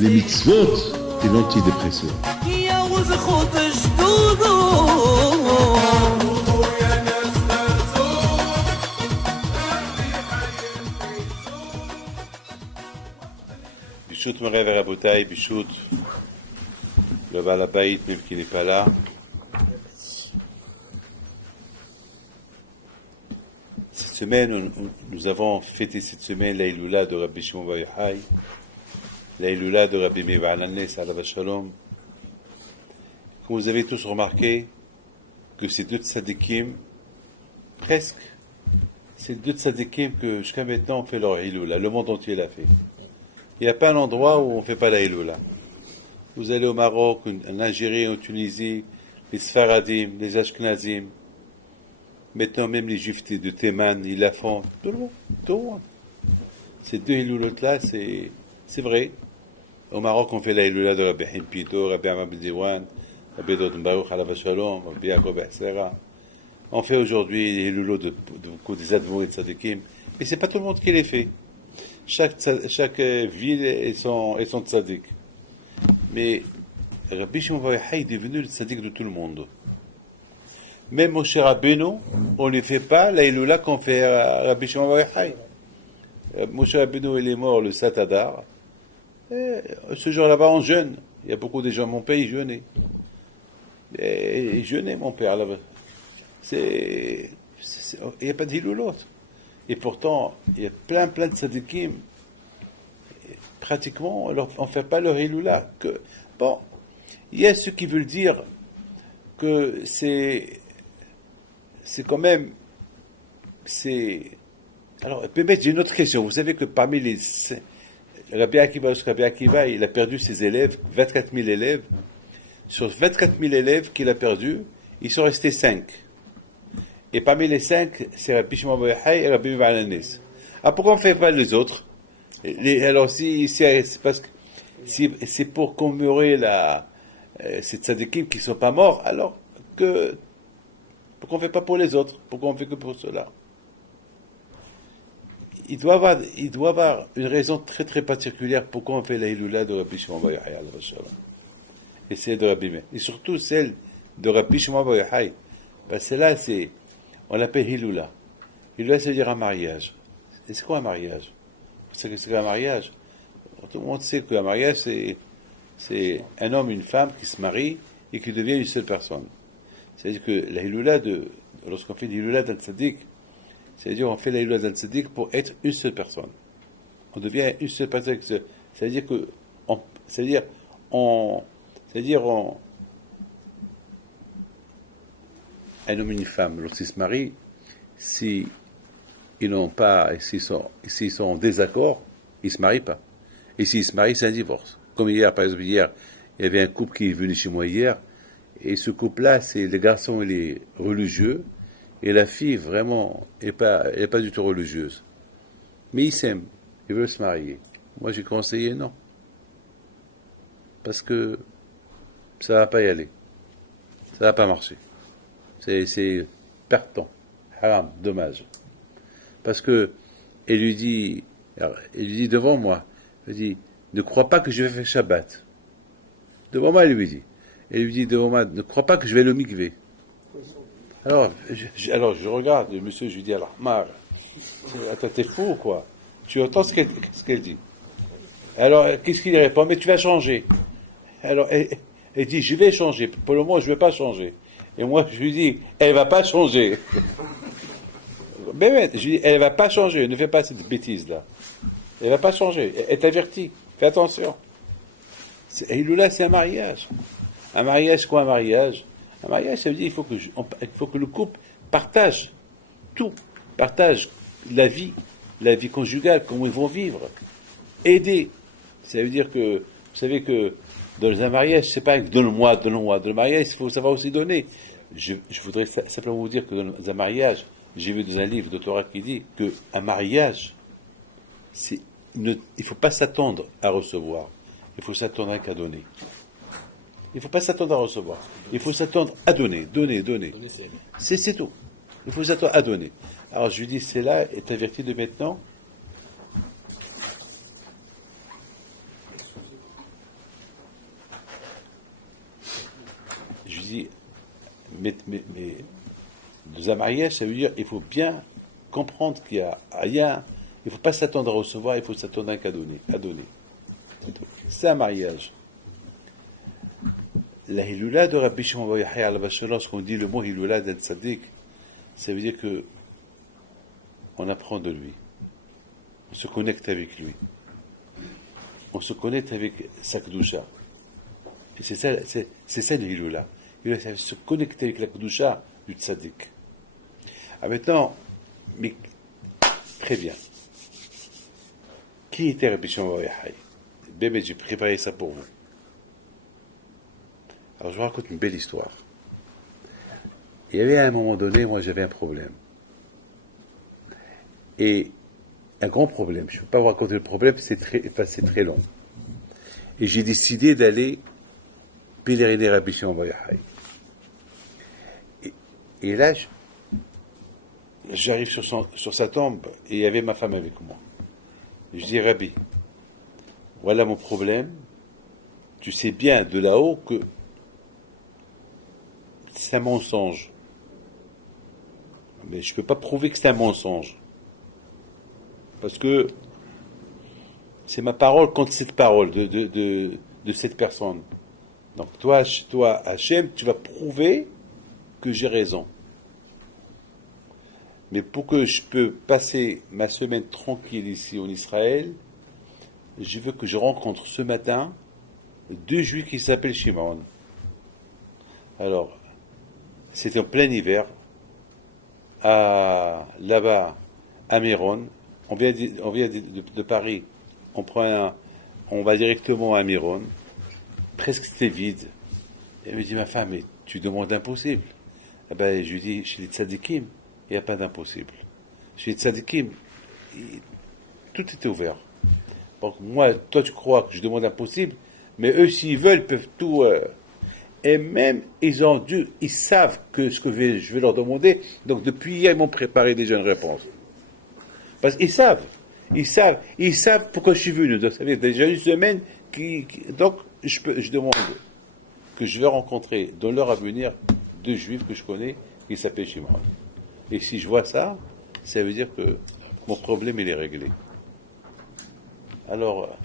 les mitzvot et l'antidépresseur. Bishut Moray Verabotai, Bishut, le Balabait, même qui n'est pas là. Cette semaine, nous avons fêté cette semaine l'Aïloula de Rabbi Shimon Bar Yochai, l'Aïloula de Rabbi Meir Baal HaNes, Alav Shalom. Comme vous avez tous remarqué, que ces deux tzadikim, presque, ces deux tzadikim que jusqu'à maintenant on fait leur Aïloula, le monde entier l'a fait. Il n'y a pas un endroit où on ne fait pas la Iloula. Vous allez au Maroc, en Algérie, en Tunisie, les Sfaradim, les Ashkenazim, maintenant même les Juifs de Théman, ils la font. Tout le monde, tout le monde. Ces deux Iloulotes-là, c'est vrai. Au Maroc, on fait la Iloula de Rabbi Haim Pinto, Rabbi Amar Ben Diwan, Rabbi Dodon Baruch, Alav Shalom, Rabbi Yaakov Be'asera. On fait aujourd'hui les Iloulots de beaucoup des Admour et de Tzadikim, mais ce n'est pas tout le monde qui les fait. Chaque ville et son tzaddik. Mais Rabbi Shimon Bar Yochai est devenu le tzaddik de tout le monde. Même Moshe Rabbeinu, on ne fait pas la Iloula qu'on fait à Rabbi Shimon Bar Yochai. Moshe Rabbeinu, il est mort le 7 Adar. Ce jour-là-bas, on jeûne. Il y a beaucoup de gens, mon père, il jeûnait. Il jeûnait, mon père, là-bas. Il n'y a pas d'Iloulot. Et pourtant, il y a plein de tzadikim. Pratiquement, on ne fait pas leur Iloula. Bon, il y a ceux qui veulent dire que c'est quand même... Alors, peut-être j'ai une autre question. Vous savez que parmi les... Rabbi Akiva, il a perdu ses élèves, 24 000 élèves. Sur 24 000 élèves qu'il a perdus, ils sont restés 5. Et parmi les 5, c'est Rabbi Shimon Bar Yochai et Rabbi Meir Baal HaNes. Ah, pourquoi on ne fait pas les autres? Alors, c'est parce que c'est pour commémorer ces tzadikim qui ne sont pas morts, alors que pourquoi on ne fait pas pour les autres? Pourquoi on ne fait que pour ceux-là? Il doit avoir une raison très très particulière pourquoi on fait la Iloula de Rabbi Shimon Bar Yochai, et celle de Rabbi Meir. Et surtout celle de Rabbi Shimon Bar Yochai. Parce que là, on l'appelle Hiloula. Hiloula, ça veut dire un mariage. Et c'est quoi un mariage? Vous savez ce que c'est qu'un mariage? Tout le monde sait qu'un mariage, c'est un homme et une femme qui se marient et qui deviennent une seule personne. C'est-à-dire que la Hiloula, lorsqu'on fait l'Hiloula d'un tzaddik, c'est-à-dire qu'on fait la Hiloula d'un tzaddik pour être une seule personne. On devient une seule personne. C'est-à-dire un homme et une femme, lorsqu'ils se marient, s'ils sont en désaccord, ils ne se marient pas. Et s'ils se marient, c'est un divorce. Comme hier, par exemple, il y avait un couple qui est venu chez moi hier, et ce couple-là, c'est le garçon, il est religieux, et la fille, vraiment, elle n'est pas du tout religieuse. Mais ils s'aiment, ils veulent se marier. Moi, j'ai conseillé non. Parce que ça ne va pas y aller. Ça ne va pas marcher. C'est perdant, haram, dommage. Parce que elle lui dit devant moi, elle dit, ne crois pas que je vais faire Shabbat. Devant moi, elle lui dit devant moi, ne crois pas que je vais le mikvé. Alors je regarde le monsieur, je lui dis, alors, Mar, attends, t'es fou ou quoi? Tu entends ce qu'elle dit? Alors, qu'est-ce qu'il répond? Mais tu vas changer. Alors, elle dit, je vais changer. Pour le moment, je ne vais pas changer. Et moi, je lui dis, elle ne va pas changer. Mais je lui dis, elle ne va pas changer. Ne fais pas cette bêtise-là. Elle ne va pas changer. Elle t'avertit. Fais attention. Iloula, c'est un mariage. Un mariage, quoi un mariage? Un mariage, ça veut dire qu'il faut que le couple partage tout. Partage la vie conjugale, comment ils vont vivre. Aider. Ça veut dire que, vous savez que dans un mariage, c'est pas donne-moi. Dans le mariage, il faut savoir aussi donner. Je voudrais simplement vous dire que dans un mariage, j'ai vu dans un livre de Torah qui dit qu'un mariage, il ne faut pas s'attendre à recevoir. Il faut s'attendre qu'à donner. Il ne faut pas s'attendre à recevoir. Il faut s'attendre à donner. Donner. C'est tout. Il faut s'attendre à donner. Alors je lui dis, c'est là, est averti de maintenant. mais dans un mariage, ça veut dire il faut bien comprendre qu'il y a rien. Il ne faut pas s'attendre à recevoir, il faut s'attendre à donner. C'est un mariage. La Hilula de Rabbi Shimon Bar Yochai alav hashalom, lorsqu'on dit le mot Hilula d'El Tzadik, ça veut dire que on apprend de lui. On se connecte avec lui. On se connecte avec sa Kedusha. Et c'est ça le Hilula. Il va se connecter avec la Kedusha du Tzadik. Ah, maintenant, mais très bien. Qui était Rabbi Shimon Bar Yochai? Bébé, j'ai préparé ça pour vous. Alors je vous raconte une belle histoire. Il y avait à un moment donné, moi j'avais un problème. Et un grand problème. Je ne peux pas vous raconter le problème, c'est très long. Et j'ai décidé d'aller pèleriner Rabbi Shimon Bar Yochai. Et là, j'arrive sur sa tombe et il y avait ma femme avec moi. Je dis, Rabbi, voilà mon problème. Tu sais bien de là-haut que c'est un mensonge. Mais je ne peux pas prouver que c'est un mensonge. Parce que c'est ma parole contre cette parole de cette personne. Donc toi, Hachem, tu vas prouver que j'ai raison. Mais pour que je peux passer ma semaine tranquille ici en Israël, je veux que je rencontre ce matin 2 Juifs qui s'appellent Shimon. Alors, c'était en plein hiver, là-bas, à Méron. On vient de Paris, on va directement à Méron. Presque c'était vide. Elle me dit, ma femme, mais tu demandes l'impossible. Eh ben, je lui dis, chez les tzadikim, il n'y a pas d'impossible. Chez les tzadikim, tout était ouvert. Donc moi, toi tu crois que je demande l'impossible, mais eux s'ils veulent, ils peuvent tout... Et même, ils savent que ce que je vais leur demander, donc depuis hier, ils m'ont préparé déjà une réponse. Parce qu'ils savent pourquoi je suis venu. Donc ça fait déjà une semaine, donc je demande que je vais rencontrer dans l'heure à venir 2 Juifs que je connais, qui s'appellent Shimon. Et si je vois ça, ça veut dire que mon problème, il est réglé. Alors,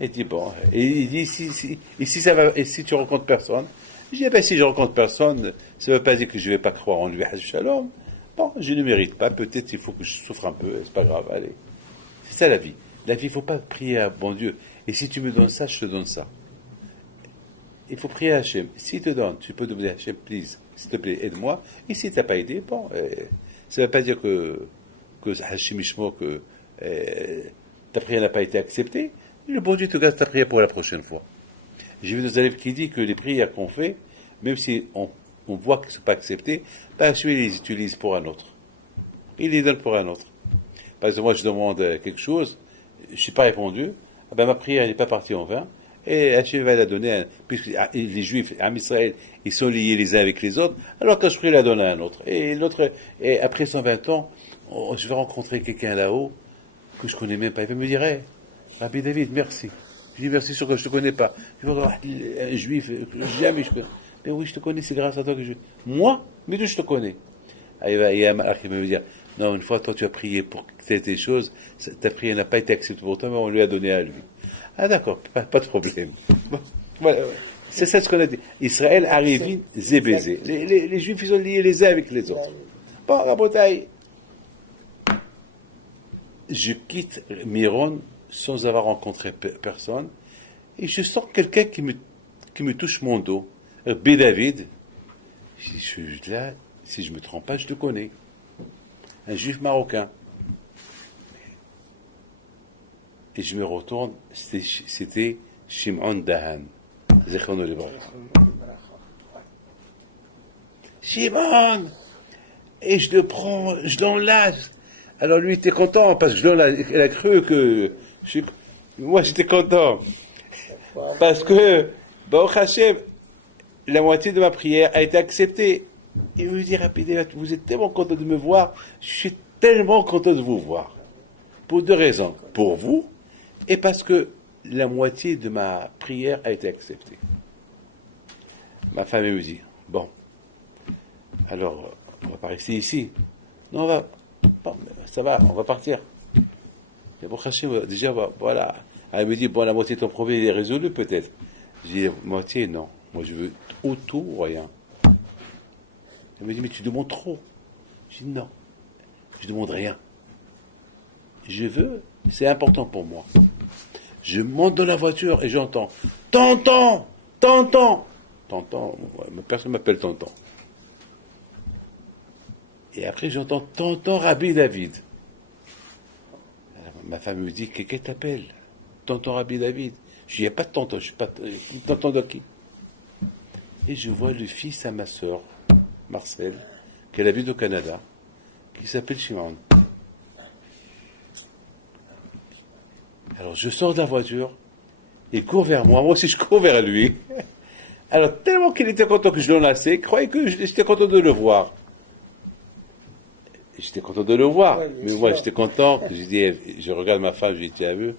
il dit, bon, et il dit, si ça va, et si tu rencontres personne, je dis, ben, si je rencontre personne, ça ne veut pas dire que je ne vais pas croire en lui, Shalom. Bon, je ne mérite pas, peut-être il faut que je souffre un peu, c'est pas grave, allez. C'est ça la vie. La vie, il ne faut pas prier à bon Dieu. Et si tu me donnes ça, je te donne ça. Il faut prier à Hachem. S'il te donne, tu peux demander à Hachem, please, s'il te plaît, aide-moi. Et si tu n'as pas aidé, bon, ça ne veut pas dire que Hachem Ishmo, que ta prière n'a pas été acceptée. Le bon Dieu te garde ta prière pour la prochaine fois. J'ai vu nos élèves qui disent que les prières qu'on fait, même si on voit qu'elles ne sont pas acceptées, ben, Hachem les utilise pour un autre. Il les donne pour un autre. Par exemple, moi je demande quelque chose, je ne suis pas répondu, ben, ma prière n'est pas partie en vain, et Hachem va la donner, puisque les Juifs, en Israël, ils sont liés les uns avec les autres, alors quand je prie, la donne à un autre. Et l'autre, et après 120 ans, je vais rencontrer quelqu'un là-haut que je ne connais même pas. Il va me dire, hey, Rabbi David, merci. Je dis merci sur que je ne te connais pas. Je vais un Juif, jamais je connais. Mais oui, je te connais, c'est grâce à toi que je... Moi, mais d'où je te connais? Il y a un malach qui va me dire, non, une fois, toi, tu as prié pour tes choses, ta prière n'a pas été acceptée pour toi, mais on lui a donné à lui. Ah d'accord, pas de problème. Bon, voilà, c'est ça ce qu'on a dit. Israël arrive, zébézé. Les Juifs, ils sont liés les uns avec les autres. Bon, Rabotaï, je quitte Miron sans avoir rencontré personne, et je sens quelqu'un qui me touche mon dos. B. David, je suis là, si je ne me trompe pas, je te connais. Un Juif marocain. Et je me retourne, c'était Shimon Dahan. Zichrono Libracha. Shimon! Et je le prends, je l'enlace. Alors lui était content, parce que il a cru que... moi j'étais content. Parce que, Baruch Hashem, la moitié de ma prière a été acceptée. Et il me dit, rapidement, vous êtes tellement content de me voir, je suis tellement content de vous voir. Pour 2 raisons. Pour vous, et parce que la moitié de ma prière a été acceptée. Ma femme me dit, bon, Alors, on va pas rester ici. Non, bon, ça va, on va partir. Et bon, déjà, voilà. Elle me dit, bon, la moitié de ton problème, il est résolu, peut-être. Je dis, la moitié, non. Moi, je veux tout ou rien. Elle me dit, mais tu demandes trop. Je dis, non. Je demande rien. Je veux, c'est important pour moi. Je monte dans la voiture et j'entends, Tonton, Tonton. Tonton, personne ne m'appelle Tonton. Et après, j'entends Tonton Rabbi David. Alors, ma femme me dit, qu'est-ce t'appelle? Tonton Rabbi David. Je dis, il n'y a pas de tonton, je ne suis pas tonton de qui? Et je vois le fils à ma sœur, Marcel, qu'elle habite au Canada, qui s'appelle Shimon. Alors je sors de la voiture, il court vers moi aussi je cours vers lui. Alors tellement qu'il était content que je l'enlaçais, il croyait que j'étais content de le voir. J'étais content de le voir, ouais, mais moi j'étais content. Je regarde ma femme, je lui dis, tiens, vu,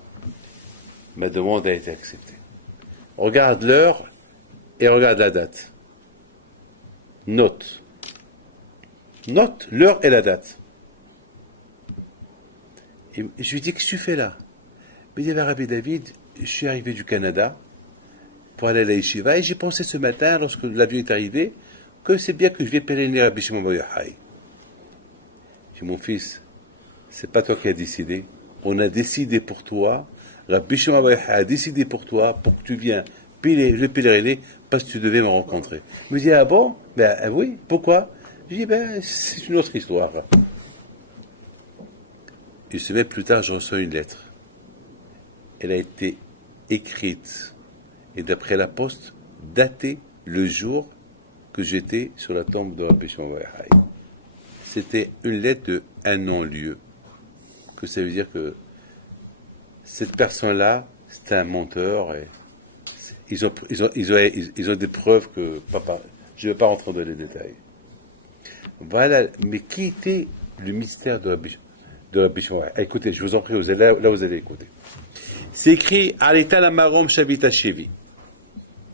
ma demande a été acceptée. Regarde l'heure et regarde la date. Note l'heure et la date. Et je lui dis, qu'est-ce que tu fais là? Il me dit, Rabbi David, je suis arrivé du Canada pour aller à la yeshiva et j'ai pensé ce matin, lorsque l'avion est arrivé, que c'est bien que je vais pèleriner Rabbi Shimon Bar Yochai. J'ai dit, mon fils, c'est pas toi qui as décidé. On a décidé pour toi, Rabbi Shimon Bar Yochai a décidé pour toi, pour que tu viennes le pèleriner, parce que tu devais me rencontrer. Il me dit, ah bon? Ben oui, pourquoi? Je dis, c'est une autre histoire. Une semaine plus tard, je reçois une lettre. Elle a été écrite, et d'après la poste, datée le jour que j'étais sur la tombe de Rabbi Shimon Bar Yochai. C'était une lettre de un non-lieu. Que ça veut dire que cette personne-là, c'était un menteur. Et ils ont des preuves que, papa, je ne vais pas rentrer dans les détails. Voilà, mais qui était le mystère de Rabbi Shimon? Écoutez, je vous en prie, là vous allez écouter. C'est écrit Alita la marom shavita shevi.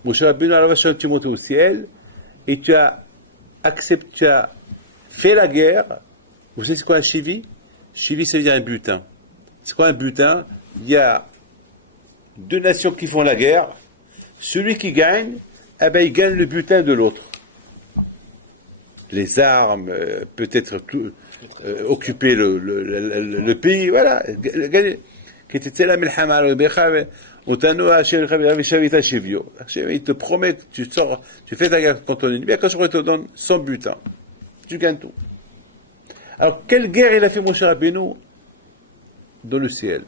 Moshe Rabbeinu tu es monté au ciel et tu as fait la guerre. Vous savez c'est quoi un shevi? Shevi, ça veut dire un butin. C'est quoi un butin? Il y a deux nations qui font la guerre. Celui qui gagne, il gagne le butin de l'autre. Les armes, peut-être occuper le pays, voilà, gagner. Il te promet, tu fais ta guerre contre ton ennemi, quand je te donne son butin, tu gagnes tout. Alors, quelle guerre il a fait Moshe Rabbeinu? Dans le ciel.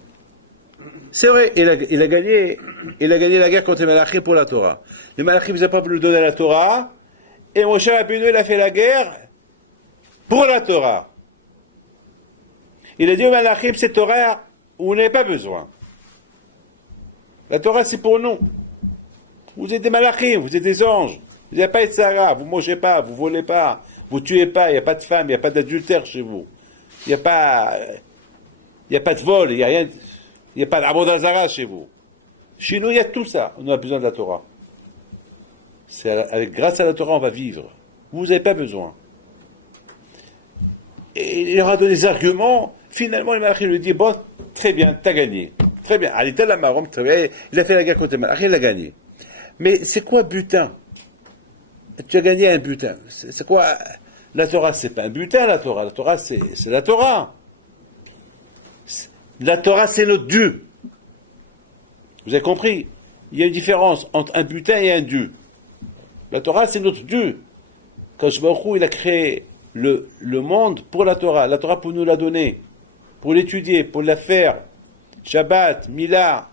C'est vrai, il a gagné la guerre contre les Malachim pour la Torah. Les Malachim n'ont pas voulu lui donner la Torah, et Moshe Rabbeinu, il a fait la guerre pour la Torah. Il a dit aux Malachim, cette Torah, vous n'avez pas besoin. La Torah, c'est pour nous. Vous êtes des Malachim, vous êtes des anges. Vous n'avez pas de Sarah, vous ne mangez pas, vous ne volez pas, vous ne tuez pas, il n'y a pas de femme, il n'y a pas d'adultère chez vous. Il n'y a pas de vol, il n'y a pas d'abondazara chez vous. Chez nous, il y a tout ça. On a besoin de la Torah. Grâce à la Torah, on va vivre. Vous n'avez pas besoin. Et il aura donné des arguments. Finalement, le Malachim lui dit, bon, très bien, tu as gagné. Très bien. Alita la marom, très bien. Il a fait la guerre contre les Malachim, il a gagné. Mais c'est quoi butin? Tu as gagné un butin. C'est quoi? La Torah, c'est pas un butin, la Torah. La Torah, c'est la Torah. La Torah, c'est notre Dieu. Vous avez compris? Il y a une différence entre un butin et un Dieu. La Torah, c'est notre Dieu. Quand Baruch Hu, il a créé le monde pour la Torah pour nous la donner, pour l'étudier, pour la faire. Shabbat, Mila,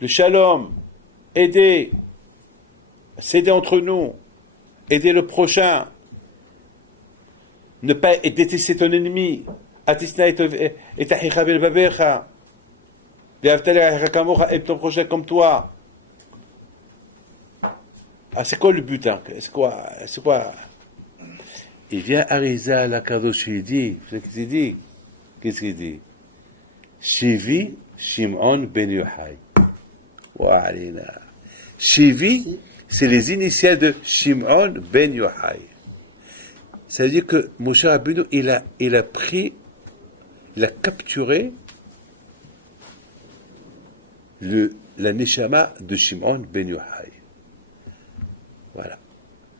le Shalom, aider, s'aider entre nous, aider le prochain, ne pas détester ton ennemi. Atisna et tahicha vel babecha. Et ton prochain comme toi. Ah, c'est quoi le butin? C'est quoi? Il vient Ariza à la Kadosh, il dit, qu'est-ce qu'il dit? Shivi Shimon ben Yochai. Shivi, c'est les initiales de Shimon ben Yochai. Ça veut dire que Moshe Rabbeinu, il a capturé la Neshama de Shimon ben Yochai. Voilà.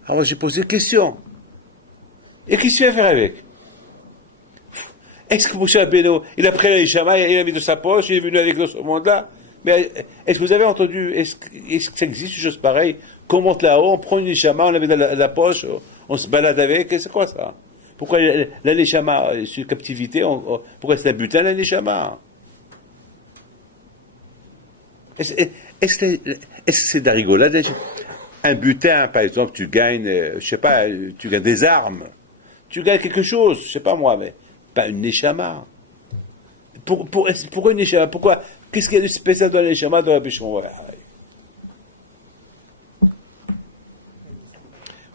Alors j'ai posé une question. Et qu'est-ce que tu vas faire avec? Est-ce que Moshe Rabbeinu, il a pris la Neshama, il l'a mis dans sa poche, il est venu avec dans ce monde-là? Mais est-ce que vous avez entendu, est-ce que ça existe une chose pareille? Qu'on monte là-haut, on prend une Neshama, on la met dans la poche, on se balade avec, c'est quoi ça? Pourquoi la Neshama, sur captivité, pourquoi c'est un butin la Neshama? Est-ce que c'est de la rigolade? Un butin, par exemple, tu gagnes, je sais pas, tu gagnes des armes, tu gagnes quelque chose, je sais pas moi, mais pas une Neshama. Pourquoi une Neshama? Pourquoi? Qu'est-ce qu'il y a de spécial dans la Neshama de Rabbi Shimon ben Yochai?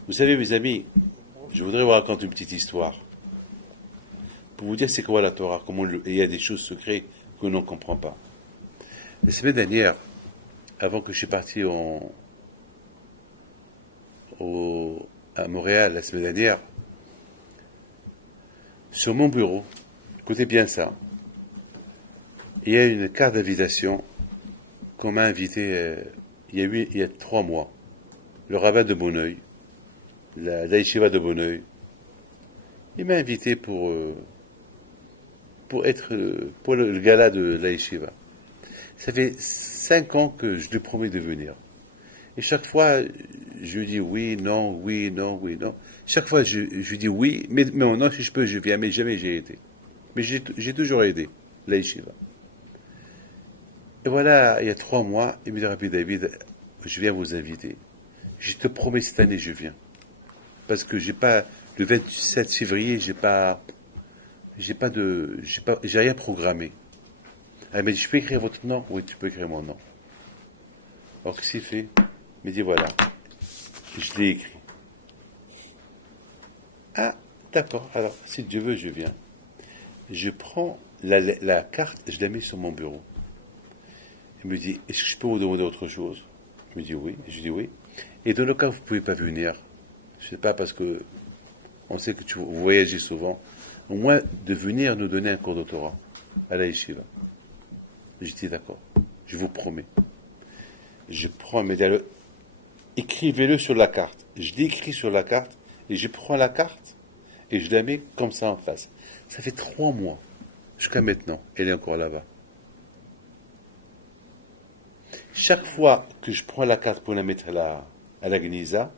Vous savez, mes amis, je voudrais vous raconter une petite histoire pour vous dire c'est quoi la Torah, comment il y a des choses secrètes que l'on ne comprend pas. La semaine dernière, avant que je sois parti à Montréal, la semaine dernière, sur mon bureau, écoutez bien ça, il y a une carte d'invitation qu'on m'a invité il y a 3 mois. Le rabbin de Bonneuil, la yeshiva de Bonneuil, il m'a invité pour le gala de la yeshiva. Ça fait 5 ans que je lui promets de venir. Et chaque fois, je lui dis oui, non, oui, non, oui, non. Chaque fois, je lui dis oui, mais maintenant, si je peux, je viens, mais jamais j'ai été. Mais j'ai toujours aidé la yeshiva. Et voilà, il y a 3 mois, il me dit, Rabbi David, je viens vous inviter. Je te promets, cette année, je viens. Parce que le 27 février, j'ai rien programmé. Elle m'a dit, je peux écrire votre nom? Oui, tu peux écrire mon nom. Alors, qu'est-ce qu'il fait? Il me dit, voilà. Je l'ai écrit. Ah, d'accord. Alors, si Dieu veut, je viens. Je prends la carte, je la mets sur mon bureau. Il me dit, est-ce que je peux vous demander autre chose? Je me dis oui. Je dis oui. Et dans le cas où vous ne pouvez pas venir, je ne sais pas, parce que on sait que vous voyagez souvent, au moins de venir nous donner un cours de Torah à la yeshiva. J'ai dit d'accord, je vous promets. Je prends, mais écrivez-le sur la carte. Je l'écris sur la carte et je prends la carte et je la mets comme ça en face. Ça fait 3 mois jusqu'à maintenant. Elle est encore là-bas. Chaque fois que je prends la carte pour la mettre à la Gnisa,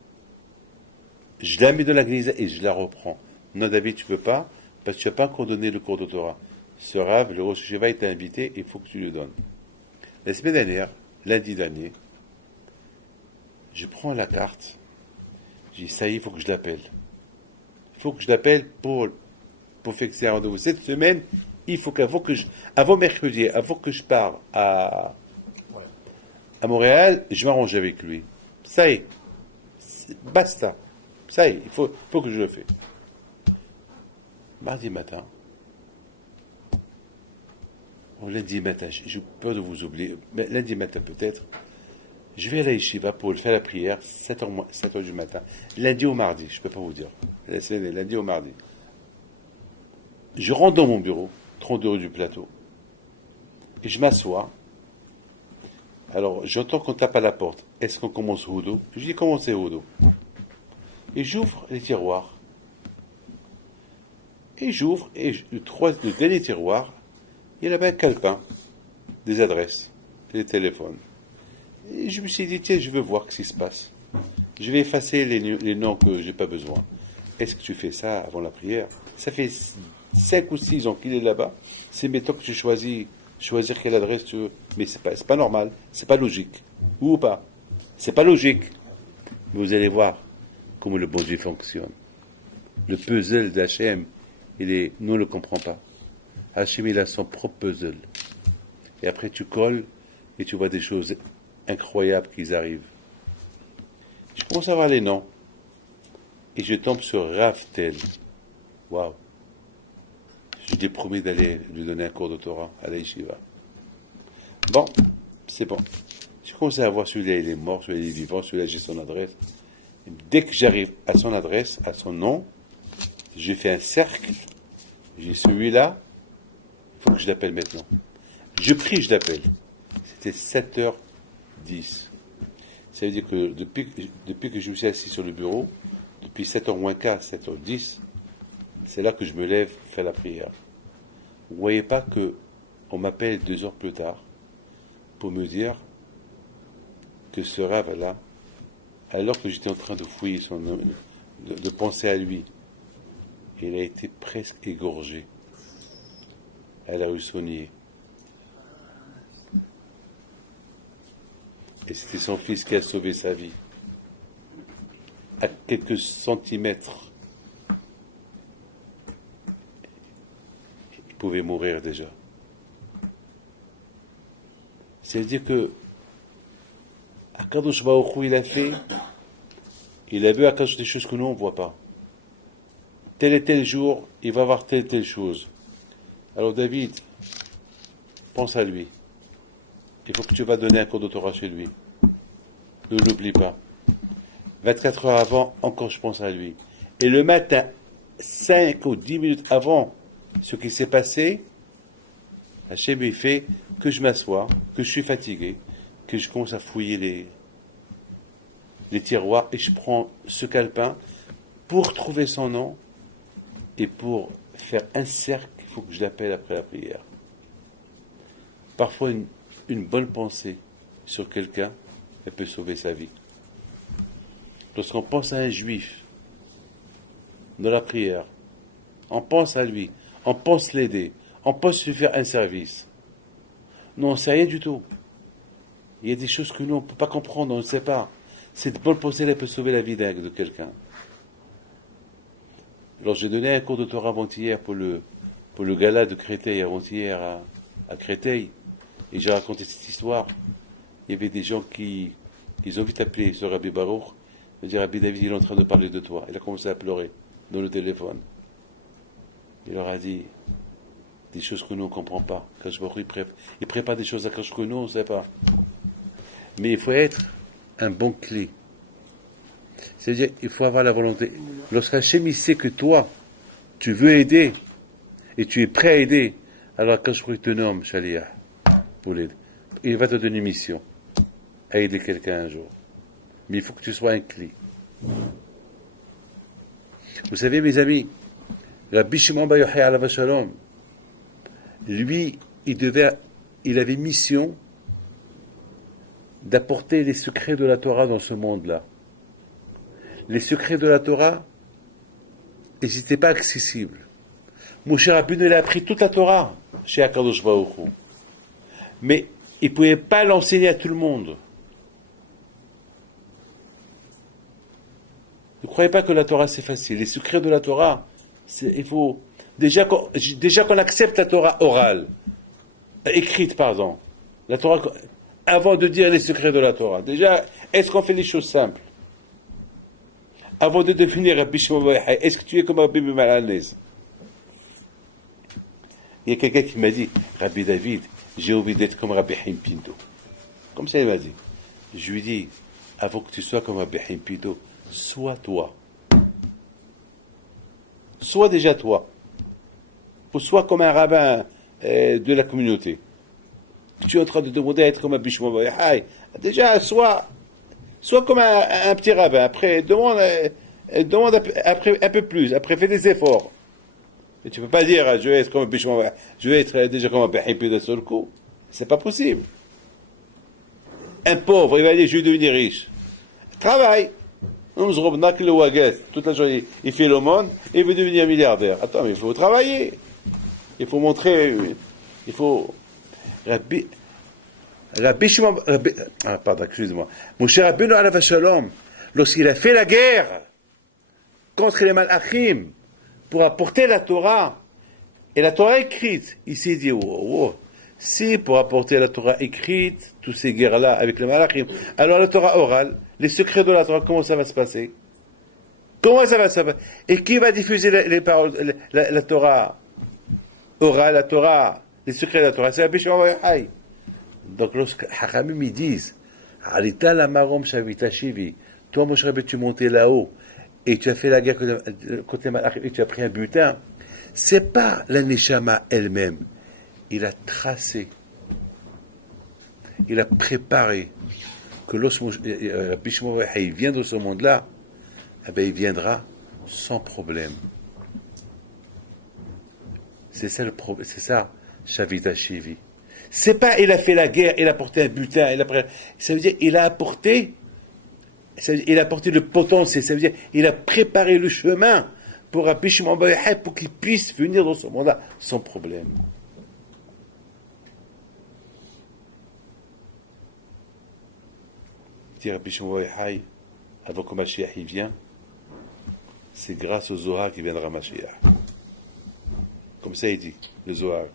je la mets dans la Gnisa et je la reprends. Non, David, tu ne peux pas, parce que tu n'as pas encore donné le cours de Torah. Ce Rav, le Rosh Yeshiva, t'a invité, il faut que tu le donnes. La semaine dernière, lundi dernier, je prends la carte, je dis, ça y est, il faut que je l'appelle. Il faut que je l'appelle pour fixer un rendez-vous. Cette semaine, il faut avant mercredi, avant que je parte à Montréal, je m'arrange avec lui. Ça y est. Basta. Ça y est, il faut que je le fasse. Mardi matin, lundi matin, j'ai peur de vous oublier, mais lundi matin peut-être, je vais à la yeshiva pour faire la prière, 7h du matin. Lundi au mardi, je ne peux pas vous dire. C'est lundi au mardi. Je rentre dans mon bureau, 32 rue du Plateau, et je m'assois. Alors, j'entends qu'on tape à la porte. Est-ce qu'on commence Houdou? Je dis, commencez Houdou. Et j'ouvre les tiroirs. Et le dernier tiroir, il y a là-bas un calepin, des adresses, des téléphones. Et je me suis dit, tiens, je veux voir ce qui se passe. Je vais effacer les noms que je n'ai pas besoin. Est-ce que tu fais ça avant la prière? Ça fait 5 ou 6 ans qu'il est là-bas. C'est maintenant que tu choisir quelle adresse tu veux. Mais c'est pas normal, c'est pas logique. Ou pas. C'est pas logique. Mais vous allez voir comment le bon Dieu fonctionne. Le puzzle d'Hachem, nous ne le comprenons pas. Hachem, il a son propre puzzle. Et après, tu colles et tu vois des choses incroyables qui arrivent. Je commence à voir les noms. Et je tombe sur Raftel. Waouh! Je lui ai promis d'aller lui donner un cours de Torah à la yeshiva. Bon, c'est bon. J'ai commencé à voir celui-là, il est mort, celui-là, il est vivant, celui-là, j'ai son adresse. Et dès que j'arrive à son adresse, à son nom, j'ai fait un cercle, j'ai celui-là, il faut que je l'appelle maintenant. Je prie, je l'appelle. C'était 7h10. Ça veut dire que depuis que je me suis assis sur le bureau, depuis 7h moins quart, 7h10, c'est là que je me lève faire la prière. Vous ne voyez pas qu'on m'appelle 2 heures plus tard pour me dire que ce rave-là, alors que j'étais en train de fouiller de penser à lui, il a été presque égorgé à la rue Saunier. Et c'était son fils qui a sauvé sa vie. À quelques centimètres, il pouvait mourir déjà. C'est-à-dire que Akadosh Baruch Hu, il a vu Akadosh des choses que nous on ne voit pas. Tel et tel jour, il va avoir telle et telle chose. Alors David, pense à lui. Il faut que tu vas donner un cours de Torah chez lui. Ne l'oublie pas. 24 heures avant, encore je pense à lui. Et le matin, 5 ou 10 minutes avant ce qui s'est passé, Hachem il fait que je m'assois, que je suis fatigué, que je commence à fouiller les tiroirs et je prends ce calepin pour trouver son nom et pour faire un cercle, il faut que je l'appelle après la prière. Parfois, une bonne pensée sur quelqu'un, elle peut sauver sa vie. Lorsqu'on pense à un juif, dans la prière, on pense à lui, on pense l'aider, on pense lui faire un service. Non, c'est rien du tout. Il y a des choses que nous, on ne peut pas comprendre, on ne sait pas. Cette bonne pensée, elle peut sauver la vie de quelqu'un. Alors, j'ai donné un cours de Torah avant-hier pour le gala de Créteil, avant-hier à Créteil. Et j'ai raconté cette histoire. Il y avait des gens qui ont vite appelé ce Rabbi Baruch. Il dit, Rabbi David, il est en train de parler de toi. Il a commencé à pleurer dans le téléphone. Il leur a dit des choses que nous, on ne comprend pas. Kadosh Baruch Hu, il prépare des choses à Kadosh que nous, on ne sait pas. Mais il faut être un bon clé. C'est-à-dire, il faut avoir la volonté. Lorsqu'Hachem sait que toi, tu veux aider, et tu es prêt à aider, alors Kadosh Baruch Hu te nomme Shaliach pour l'aider. Il va te donner une mission à aider quelqu'un un jour. Mais il faut que tu sois un clé. Vous savez, mes amis, Rabbi Shimon Bar Yochai alav shalom, lui, il avait mission d'apporter les secrets de la Torah dans ce monde-là. Les secrets de la Torah, ils n'étaient pas accessibles. Moshe Rabbeinu, il a appris toute la Torah chez Akadosh Baruch Hu. Mais il ne pouvait pas l'enseigner à tout le monde. Ne croyez pas que la Torah c'est facile. Les secrets de la Torah, il faut déjà qu'on accepte la Torah orale, écrite, pardon. La Torah, avant de dire les secrets de la Torah. Déjà, est-ce qu'on fait les choses simples? Avant de définir Rabbi Shimon Bar Yochai, est-ce que tu es comme Rabbi Malanez? Il y a quelqu'un qui m'a dit, Rabbi David, j'ai envie d'être comme Rabbi Chaim Pinto. Comme ça, il m'a dit. Je lui dis, avant que tu sois comme Rabbi Chaim Pinto, sois toi. Sois déjà toi. Ou sois comme un rabbin de la communauté. Tu es en train de demander à être comme Rabbi Shimon Bar Yochai. Déjà, sois comme un petit rabbin. Après, demande après, un peu plus. Après, fais des efforts. Et tu ne peux pas dire, je vais être comme Rabbi Shimon Bar Yochai. Je vais être déjà comme Rabbi Chaim Pinto d'un seul coup. C'est pas possible. Un pauvre, il va dire, je vais devenir riche. Travaille. Toute la journée, il fait l'aumône et il veut devenir milliardaire. Attends, mais il faut travailler. Il faut montrer. Il faut. Rabbi Shimon. Pardon, excusez-moi. Moshe Rabbeinu alav shalom, lorsqu'il a fait la guerre contre les Malachim pour apporter la Torah, et la Torah écrite, il s'est dit, si pour apporter la Torah écrite, toutes ces guerres-là avec les Malachim, alors la Torah orale, les secrets de la Torah, comment ça va se passer? Comment ça va se passer? Et qui va diffuser les paroles, la Torah orale, la Torah, les secrets de la Torah? C'est Rabbi Shimon Bar Yochai. Donc lorsque Hachamim ils disent, Alita la marom shavita shivi, toi Moshe Rabbeinu tu montais là-haut, et tu as fait la guerre contre les malachim et tu as pris un butin, c'est pas la neshama elle-même. Il a tracé, il a préparé que lorsque Rabbi Shimon Bar Yochai vient de ce monde-là, eh bien, il viendra sans problème. C'est ça le problème, c'est ça, Shavita Shivi. C'est pas il a fait la guerre, il a porté un butin, ça veut dire il a apporté, il a apporté le potentiel, ça veut dire il a préparé le chemin pour Rabbi Shimon Bar Yochai pour qu'il puisse venir dans ce monde-là sans problème. Dit Rabbi Shimon Bar Yochai, avant que Mashiach y vienne, c'est grâce au Zohar qui viendra Mashiach. Comme ça il dit, le Zohar.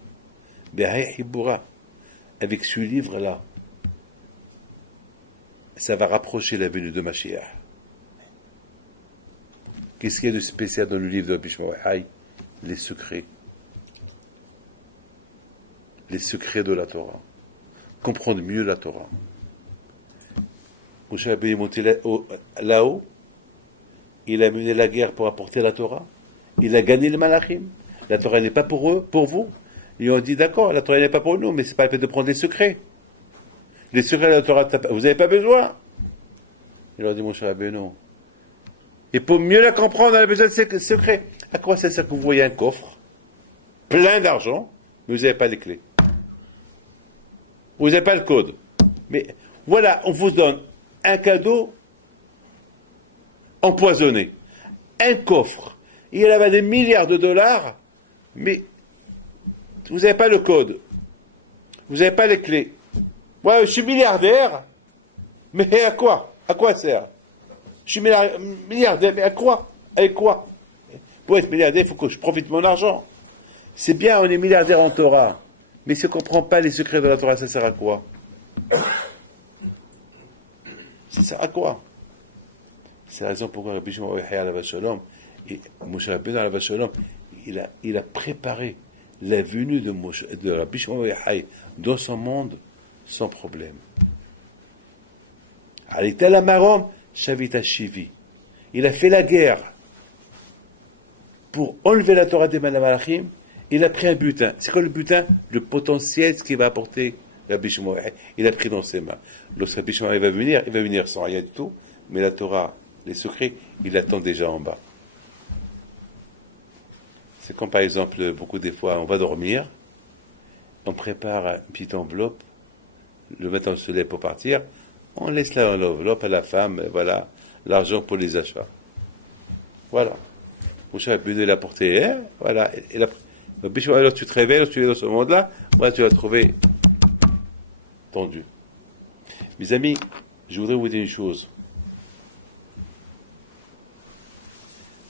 Avec ce livre-là, ça va rapprocher la venue de Mashiach. Qu'est-ce qu'il y a de spécial dans le livre de Rabbi Shimon Bar Yochai? Les secrets. Les secrets de la Torah. Comprendre mieux la Torah. Moshe Rabbeinu est monté là-haut, il a mené la guerre pour apporter la Torah, il a gagné le malachim. La Torah n'est pas pour eux, pour vous. Ils ont dit d'accord, la Torah n'est pas pour nous, mais c'est pas la peine de prendre les secrets. Les secrets de la Torah, vous n'avez pas besoin. Il leur dit Moshe Rabbeinu, et pour mieux la comprendre, on a besoin de ces secrets. À quoi ça sert que vous voyez un coffre plein d'argent, mais vous n'avez pas les clés? Vous n'avez pas le code. Mais voilà, on vous donne un cadeau empoisonné. Un coffre. Il y avait des milliards de dollars, mais vous n'avez pas le code. Vous n'avez pas les clés. Ouais, je suis milliardaire, mais à quoi? À quoi ça sert? Je suis milliardaire, mais à quoi? Avec quoi? Pour être milliardaire, il faut que je profite de mon argent. C'est bien, on est milliardaire en Torah, mais si on ne comprend pas les secrets de la Torah, ça sert à quoi? Ça sert à quoi? C'est la raison pourquoi Rabbi Shimon Bar Yochai alav shalom et Moshe Rabbeinu alav shalom, il a préparé la venue de Rabbi Shimon Bar Yochai dans son monde sans problème. Alita la marom shavita shivi. Il a fait la guerre pour enlever la Torah des malachim. Il a pris un butin. C'est quoi le butin? Le potentiel, ce qu'il va apporter Rabbi Shimon Bar Yochai. Il a pris dans ses mains. Lorsque Rabbi Shimon va venir, il va venir sans rien du tout, mais la Torah, les secrets, il l'attend déjà en bas. C'est comme par exemple, beaucoup des fois, on va dormir, on prépare une petite enveloppe, le matin on se lève pour partir, on laisse l'enveloppe à la femme, voilà, l'argent pour les achats. Voilà. Mon cher Rabbeinu l'a porté, hein, voilà. Alors tu te réveilles, lorsque tu es dans ce monde-là, voilà, tu vas trouver tendu. Mes amis, je voudrais vous dire une chose.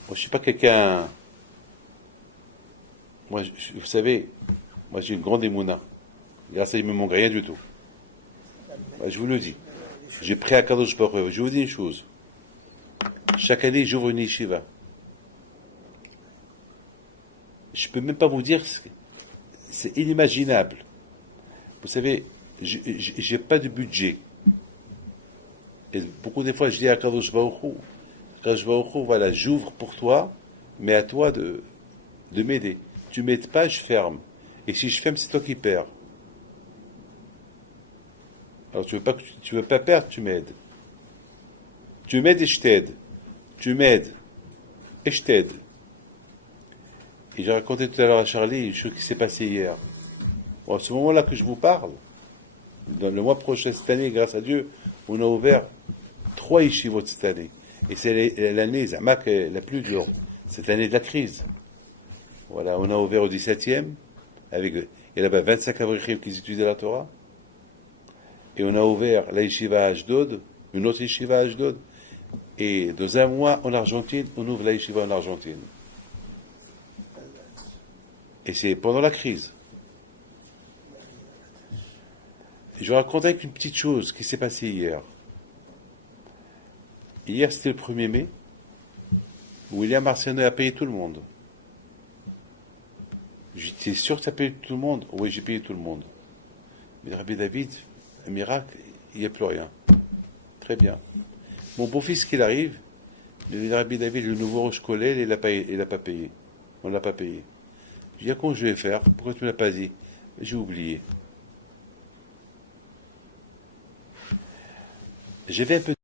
Moi, je ne suis pas quelqu'un... Moi, vous savez, moi, j'ai une grande émouna. Grâce à lui, il ne me manque rien du tout. Moi, je vous le dis. J'ai pris à Kadosh Baruch Hu. Je vous dis une chose. Chaque année, j'ouvre une yeshiva. Je ne peux même pas vous dire... C'est inimaginable. Vous savez, je n'ai pas de budget. Et beaucoup de fois, je dis à Kadosh Baruch Hu, voilà, j'ouvre pour toi, mais à toi de m'aider. Tu m'aides pas, je ferme. Et si je ferme, c'est toi qui perds. Alors tu veux pas perdre, tu m'aides. Tu m'aides et je t'aide. Tu m'aides et je t'aide. Et j'ai raconté tout à l'heure à Charlie une chose qui s'est passée hier. Bon, à ce moment-là que je vous parle, dans le mois prochain, cette année, grâce à Dieu, on a ouvert 3 yeshivot cette année. Et c'est l'année, Zamak, la plus dure. Cette année de la crise. Voilà, on a ouvert au 17e, il y avait 25 avrichim qui étudiaient la Torah. Et on a ouvert la yeshiva à Ashdod, une autre yeshiva à Ashdod. Et dans un mois, en Argentine, on ouvre la yeshiva en Argentine. Et c'est pendant la crise. Et je vous raconte avec une petite chose qui s'est passée hier. Hier, c'était le 1er mai. William Marciano a payé tout le monde. J'étais sûr que ça payait tout le monde. Oui, j'ai payé tout le monde. Mais Rabbi David, un miracle, il n'y a plus rien. Très bien. Mon beau-fils, qu'il arrive, Il dit, Rabbi David, le nouveau Rosh Kolel, il n'a pas payé. On ne l'a pas payé. Je dis, comment je vais faire? Pourquoi tu ne me l'as pas dit? J'ai oublié. J'avais un peu de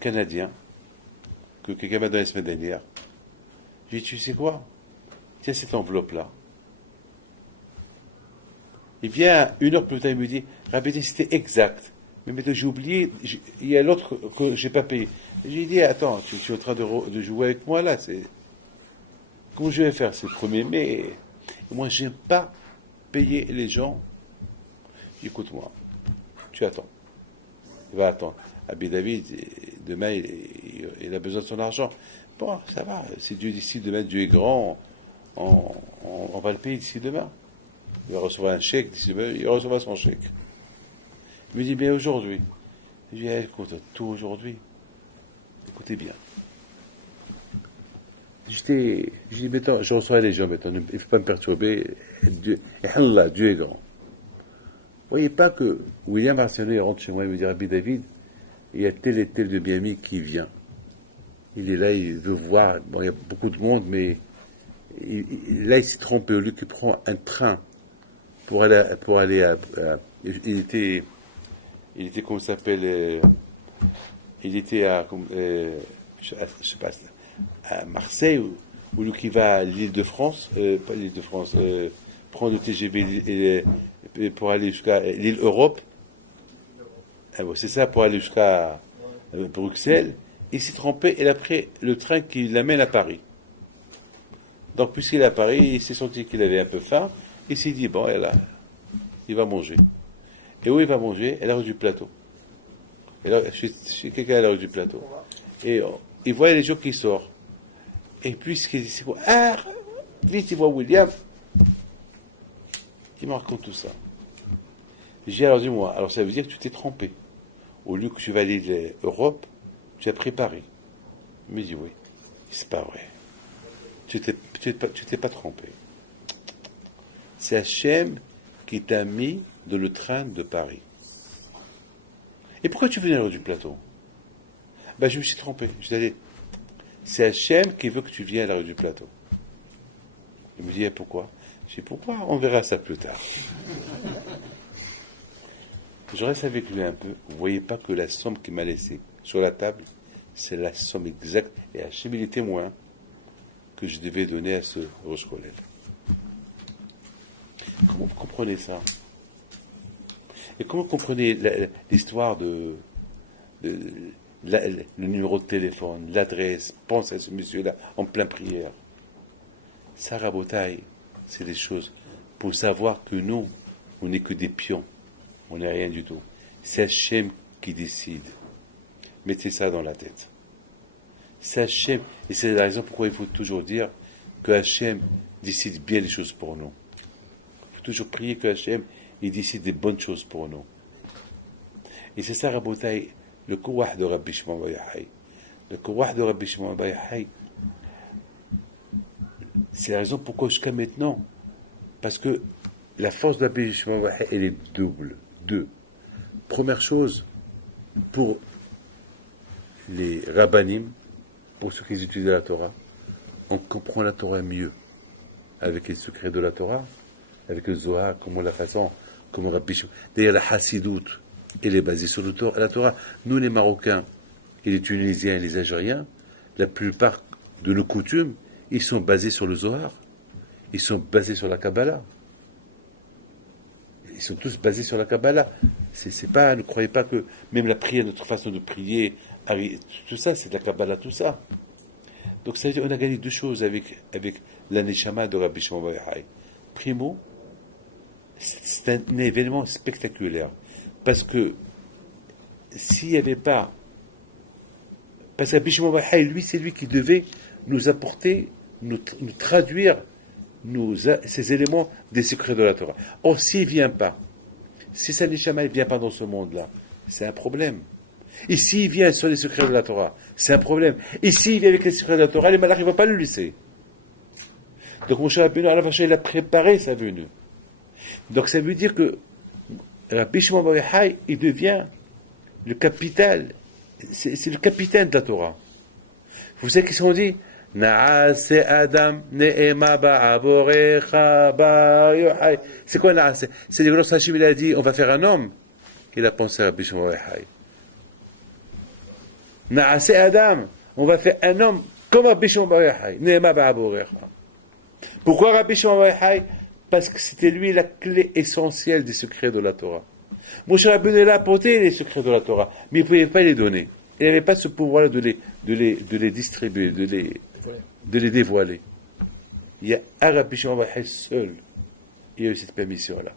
canadien que quelqu'un m'a donné la semaine dernière. J'ai dit, tu sais quoi? Tiens cette enveloppe-là. Il vient une heure plus tard, il me dit, Rabbi, c'était exact. Mais maintenant j'ai oublié, il y a l'autre que j'ai pas payé. J'ai dit, attends, tu es en train de jouer avec moi là, comment je vais faire? C'est le 1er mai. Et moi, j'aime pas payer les gens. Écoute-moi, tu attends. Il va attendre. Rabbi David, demain, il a besoin de son argent. Bon, ça va, si Dieu décide demain, Dieu est grand, on va le payer d'ici demain. Il va recevoir un chèque, d'ici demain, il recevra son chèque. Il me dit, mais aujourd'hui. Je dis, écoute, tout aujourd'hui. Écoutez bien. Je dis, maintenant, je reçois les gens maintenant, il ne faut pas me perturber. Dieu est grand. Vous voyez pas que William Arsenault rentre chez moi et me dit, Rabbi David, il y a tel et tel de Miami qui vient. Il est là, il veut voir. Bon, il y a beaucoup de monde, mais là, il s'est trompé. Au lieu qu'il prend un train pour aller à il était comment ça s'appelle, il était je sais pas, à Marseille, ou lui qui va à l'île de France, pas l'île de France, prendre le TGV pour aller jusqu'à l'île Europe. Ah bon, c'est ça, pour aller jusqu'à Bruxelles. Il s'est trompé, il a pris le train qui l'amène à Paris. Donc, puisqu'il est à Paris, il s'est senti qu'il avait un peu faim. Il s'est dit, bon, là, il va manger. Et où il va manger? À la rue du Plateau. Et là, chez quelqu'un à la rue du Plateau. Et il voit les gens qui sortent. Et puis, il dit, ah, vite, il voit William. Il me raconte tout ça. J'ai dit, alors dis-moi, alors ça veut dire que tu t'es trompé. Au lieu que tu vas aller à l'Europe, tu as préparé. Il me dit, oui, c'est pas vrai. Tu t'es pas trompé. C'est Hachem qui t'a mis dans le train de Paris. Et pourquoi tu venais à l'heure du plateau? Ben, je me suis trompé. Je dis, allez, c'est Hachem qui veut que tu viennes à l'heure du plateau. Il me dit, pourquoi? Je dis, pourquoi? On verra ça plus tard. Je reste avec lui un peu. Vous ne voyez pas que la somme qu'il m'a laissée sur la table, c'est la somme exacte. Et Hachem, il est témoin que je devais donner à ce Rosh Kolel. Comment vous comprenez ça? Et comment vous comprenez l'histoire le numéro de téléphone, l'adresse? Pense à ce monsieur-là en plein prière. Ça, Rabotaï, c'est des choses pour savoir que nous, on n'est que des pions. On n'est rien du tout. C'est Hachem qui décide. Mettez ça dans la tête. C'est Hachem. Et c'est la raison pourquoi il faut toujours dire que Hachem décide bien les choses pour nous. Il faut toujours prier que Hachem il décide des bonnes choses pour nous. Et c'est ça, Rabotaï, le kouah de Rabbi Shimon Bar Yochai. Le kouah de Rabbi Shimon Bar Yochai, c'est la raison pourquoi jusqu'à maintenant, parce que la force de Rabbi Shimon Bar Yochai, elle est double. Deux. Première chose, pour les rabbanim, pour ceux qui étudient la Torah, on comprend la Torah mieux avec les secrets de la Torah, avec le Zohar, comment Rabbi Shimon. D'ailleurs, la Hassidout, elle est basée sur la Torah. Nous, les Marocains, et les Tunisiens et les Algériens, la plupart de nos coutumes, ils sont basés sur le Zohar. Ils sont basés sur la Kabbalah. Ils sont tous basés sur la Kabbalah. C'est pas, ne croyez pas que même la prière, notre façon de prier, tout ça, c'est de la Kabbalah, tout ça. Donc ça veut dire qu'on a gagné deux choses avec la Neshama de Rabbi Shimon Bar Yochai. Primo, c'est un événement spectaculaire. Parce que s'il n'y avait pas... Parce que Rabbi Shimon Bar Yochai, lui, c'est lui qui devait nous apporter, nous traduire ces éléments des secrets de la Torah. Or, s'il ne vient pas, si sa Neshama ne vient pas dans ce monde-là, c'est un problème. Et s'il vient sur les secrets de la Torah, c'est un problème. Et s'il vient avec les secrets de la Torah, les malachs ne vont pas le laisser. Donc, Moshe Rabbeinu, il a préparé sa venue. Donc, ça veut dire que Rabbi Shimon Bar Yochai, il devient le capital c'est le capitaine de la Torah. Vous savez qu'est-ce qu'on dit? Naase Adam ne'ema ba'aborecha ba'yochai. C'est quoi Naase? C'est que lorsque Hachim il a dit on va faire un homme, il a pensé à Rabbi Shimon bar Yochai. Naase Adam, on va faire un homme comme Rabbi Shimon bar Yochai. Ne'ema ba'aborecha. Pourquoi Rabbi Shimon bar Yochai? Parce que c'était lui la clé essentielle des secrets de la Torah. Moshe Rabbeinu est là pour apporter les secrets de la Torah, mais il ne pouvait pas les donner. Il n'avait pas ce pouvoir-là de les distribuer, de les dévoiler. Il y a un Rabbi Shimon bar Yochai seul. Il y a eu cette permission-là.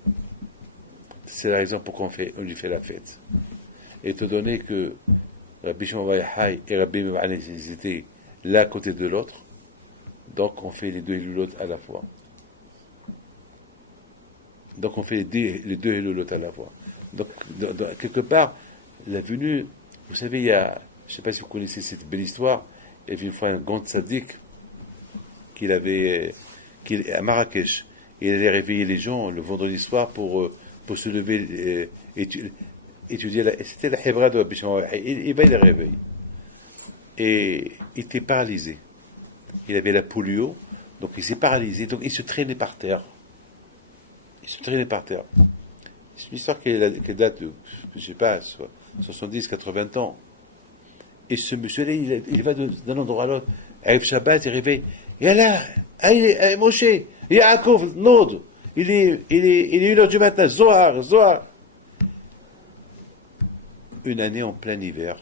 C'est la raison pour qu'on lui fait la fête. Et étant donné que Rabbi Shimon bar Yochai et Rabbi Meir ils étaient l'un à côté de l'autre, donc on fait les deux Hilulot à la fois. Donc on fait les deux Hilulot à la fois. Donc, quelque part, la venue, vous savez, il y a, je ne sais pas si vous connaissez cette belle histoire, il y avait une fois un grand tzaddik à Marrakech, et il allait réveiller les gens le vendredi soir pour se lever, étudier, c'était la Hebra de Rabbi Shimon bar Yochai. Il va les réveiller. Et il était paralysé. Il avait la polio, donc il s'est paralysé, donc il se traînait par terre. C'est une histoire qui date de, je ne sais pas, 70, 80 ans. Et ce monsieur-là, il va d'un endroit à l'autre. Arrive Shabbat, il réveille. Et là, Moshe, Yaakov, Nod. Il est 1h du matin. Zohar. Une année en plein hiver.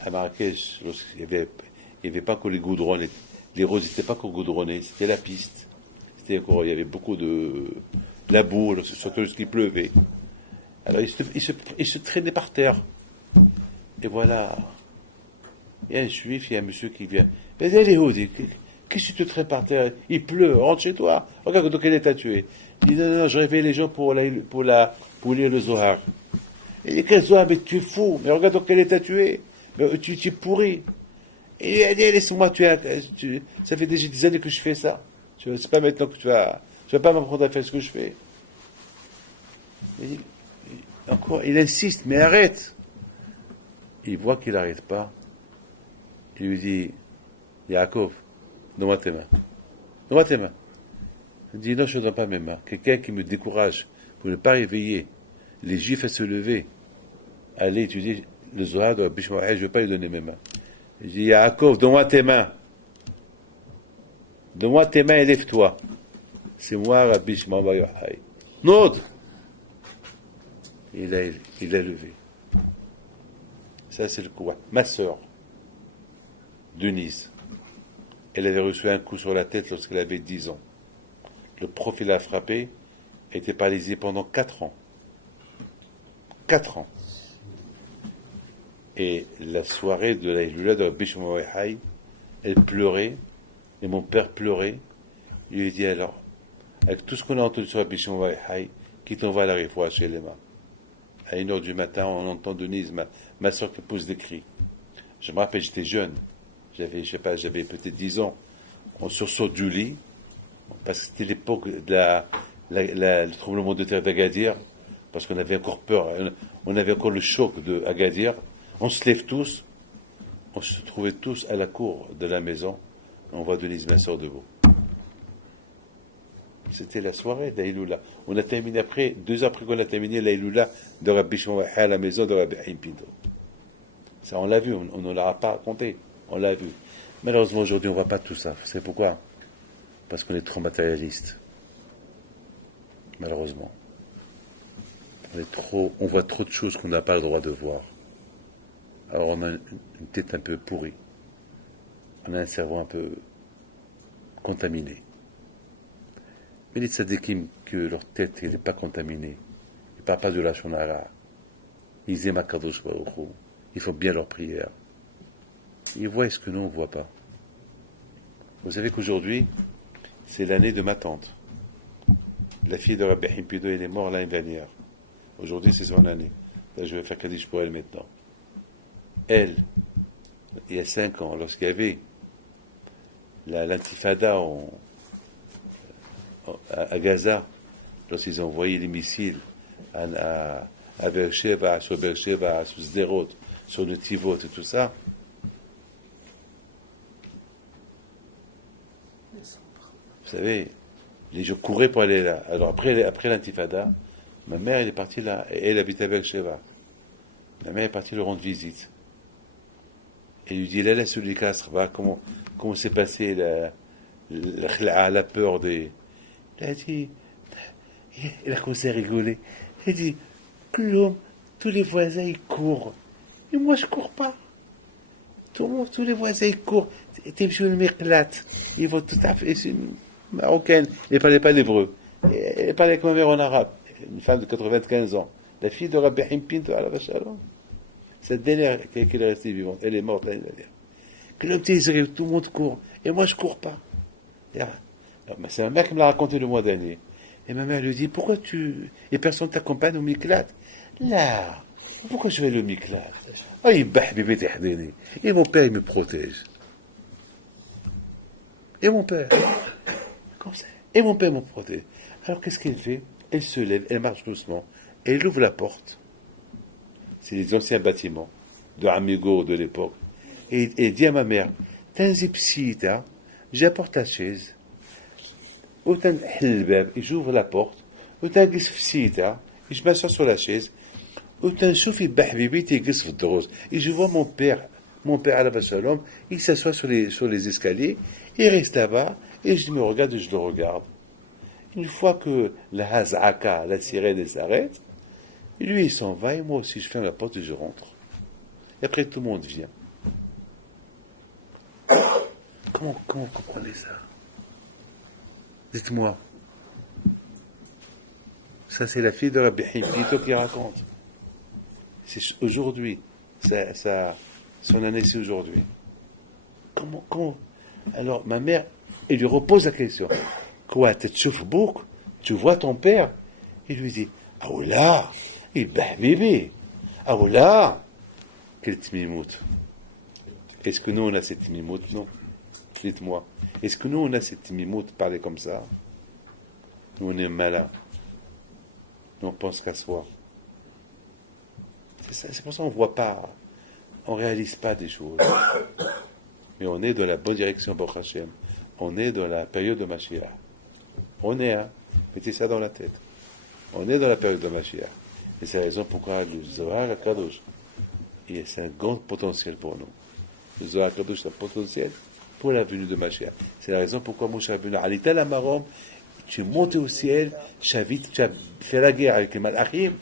À Marrakech, il n'y avait pas que les goudrons, les roses n'étaient pas encore goudronnées, c'était la piste. Il y avait beaucoup de la boue, surtout lorsqu'il pleuvait. Alors il se traînait par terre. Et voilà. Il y a un juif, il y a un monsieur qui vient. Mais elle est où? Qu'est-ce que tu te traînes par terre? Il pleut, rentre chez toi. Regarde dans quel état tu es. Il dit non, je réveille les gens pour lire le Zohar. Il dit quel Zohar? Mais tu es fou. Mais regarde dans quel état tu es. Mais tu es pourri. Et il dit laisse-moi, ça fait déjà des années que je fais ça. C'est pas maintenant que tu vas pas m'apprendre à faire ce que je fais. Il insiste, mais arrête. Il voit qu'il n'arrête pas. Il lui dit, Yaakov, donne-moi tes mains. Il dit, non, je ne donne pas mes mains. Quelqu'un qui me décourage pour ne pas réveiller les Juifs à se lever, aller étudier le Zohar de Rabbi Shimon bar Yochai, je ne veux pas lui donner mes mains. Il dit, Yaakov, donne-moi tes mains. Donne-moi tes mains et lève-toi. C'est moi, Rabbi Shimon bar Yochai. Nod! Il a levé. Ça, c'est le coup. Ma sœur, Denise, elle avait reçu un coup sur la tête lorsqu'elle avait 10 ans. Le prof, il l'a frappé, elle était paralysée pendant 4 ans. 4 ans. Et la soirée de la Hilula de Rabbi Shimon bar Yochai, elle pleurait, et mon père pleurait. Il lui dit alors, avec tout ce qu'on a entendu sur Rabbi Shimon bar Yochai, qui t'envoie à la Rifoua chez les mains. À 1h du matin, on entend Denise, ma soeur qui pousse des cris. Je me rappelle, j'étais jeune. J'avais peut-être 10 ans. On sursaute du lit, parce que c'était l'époque de le tremblement de terre d'Agadir, parce qu'on avait encore peur, on avait encore le choc de Agadir. On se lève tous, on se trouvait tous à la cour de la maison, on voit Denise, ma soeur, debout. C'était la soirée d'Aïloula. On a terminé 2 heures après qu'on a terminé l'Aïloula de Rabbi Shimon bar Yochai à la maison de Rabbi Chaim Pinto. Ça, on l'a vu, on ne l'a pas raconté, on l'a vu. Malheureusement, aujourd'hui, on ne voit pas tout ça. Vous savez pourquoi? Parce qu'on est trop matérialiste. Malheureusement. On voit trop de choses qu'on n'a pas le droit de voir. Alors, on a une tête un peu pourrie. On a un cerveau un peu contaminé. Mais les tzadikim, que leur tête n'est pas contaminée, ils ne parlent pas de la shonara. Ils aiment Akadosh Baruch Hu. Ils font bien leur prière. Ils voient ce que nous, on ne voit pas. Vous savez qu'aujourd'hui, c'est l'année de ma tante. La fille de Rabbi Chaim Pinto, elle est morte l'année dernière. Aujourd'hui, c'est son année. Là, je vais faire Kaddish pour elle maintenant. Elle, il y a 5 ans, lorsqu'il y avait l'intifada à Gaza, lorsqu'ils ont envoyé les missiles à Beersheba, sur Sderot, sur le tivot et tout ça. Vous savez, les gens couraient pour aller là. Alors après l'intifada, ma mère elle est partie là, et elle habitait avec Sheva. Ma mère est partie le rendre visite. Et lui dit, là, la Soulikastre, comment s'est passé la peur des... Elle a dit, il a commencé à rigoler. Il a dit, Kloum, tous les voisins ils courent. Et moi je cours pas. Tous les voisins ils courent. T'es monsieur le m'éclate. Ils vont tout à fait. C'est une marocaine. Elle ne parlait pas l'hébreu. Elle parlait avec ma mère en arabe. Une femme de 95 ans. La fille de Rabbi Himpin de Alav Shalom. Cette dernière qui est restée vivante. Elle est morte l'année dernière. Kloum, tout le monde court. Et moi je cours pas. C'est ma mère qui me l'a raconté le mois dernier. Et ma mère lui dit, pourquoi et personne t'accompagne au Miklat? Là, pourquoi je vais le Miklat? Ah, il bat, bébé, et mon père, il me protège. Et mon père, comme ça. Et mon père me protège. Alors, qu'est-ce qu'elle fait? Elle se lève, elle marche doucement, elle ouvre la porte. C'est les anciens bâtiments de Amigo de l'époque. Et elle dit à ma mère, t'as un zipsita, j'apporte la chaise. Autant et j'ouvre la porte, autant je je m'assois sur la chaise, autant et je vois mon père Alav Shalom, il s'assoit sur les escaliers, il reste là-bas, et je me regarde et je le regarde. Une fois que la hazaka, la sirène, elle s'arrête, lui il s'en va, et moi aussi je ferme la porte et je rentre. Et après tout le monde vient. Comment vous comprenez ça? Dites-moi. Ça, c'est la fille de Rabbi Himpito qui raconte. C'est aujourd'hui. Son année, c'est aujourd'hui. Comment? Alors, ma mère, elle lui repose la question. Quoi, tu vois ton père? Il lui dit, ah là, il bat bébé. Ah là, quelle timimout. Est-ce que nous, on a cette timimout? Non. Dites-moi. Est-ce que nous, on a cette timimout de parler comme ça? Nous, on est malins. Nous, on pense qu'à soi. C'est pour ça qu'on ne voit pas, on ne réalise pas des choses. Mais on est dans la bonne direction, Baruch Hashem. On est dans la période de Mashiach. On est, mettez ça dans la tête. On est dans la période de Mashiach. Et c'est la raison pourquoi le Zohar HaKadosh, c'est un grand potentiel pour nous. Le Zohar HaKadosh, c'est un potentiel pour la venue de Mashiach. C'est la raison pourquoi Moshe Rabbeinu, Alita la Marom, tu es monté au ciel, tu as fait la guerre avec les Malachim,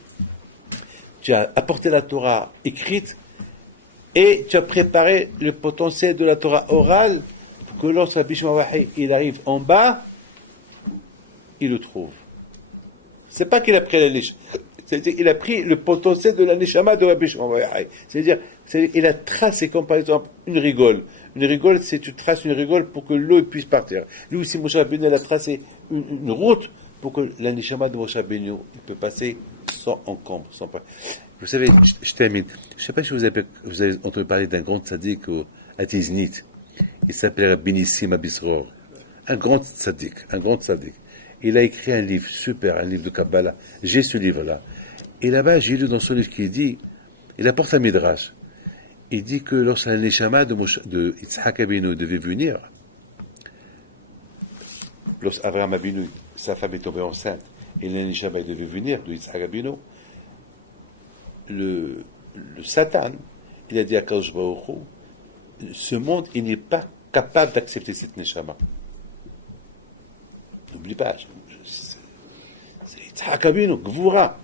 tu as apporté la Torah écrite, et tu as préparé le potentiel de la Torah orale, pour que lorsque Rabbi Shimon Wahi, il arrive en bas, il le trouve. C'est pas qu'il a pris la niche, c'est-à-dire il a pris le potentiel de la neshama de Rabbi Shimon Wahi. C'est-à-dire, il a tracé comme par exemple une rigole. Une rigole, c'est tu traces une rigole pour que l'eau puisse partir. Lui aussi, Moshe Rabbeinu, il a tracé une route pour que la neshama de Moshe Rabbeinu peut passer sans encombre, sans pas. Vous savez, je termine. Je ne sais pas si vous avez entendu parler d'un grand tzaddik à Tiznit. Il s'appelait Rabbi Nissim Abisror. Un grand tzaddik. Il a écrit un livre super, un livre de Kabbalah. J'ai ce livre-là. Et là-bas, j'ai lu dans ce livre qu'il dit, il apporte un midrash. Il dit que lorsque la neshama de Yitzhak Abinu devait venir, lorsque Avraham Abinu, sa femme est tombée enceinte, et la neshama devait venir de Yitzhak Abinu, le Satan, il a dit à Kadosh Baruch Hu, ce monde, il n'est pas capable d'accepter cette neshama. N'oublie pas, c'est Yitzhak Abinu, Gvura.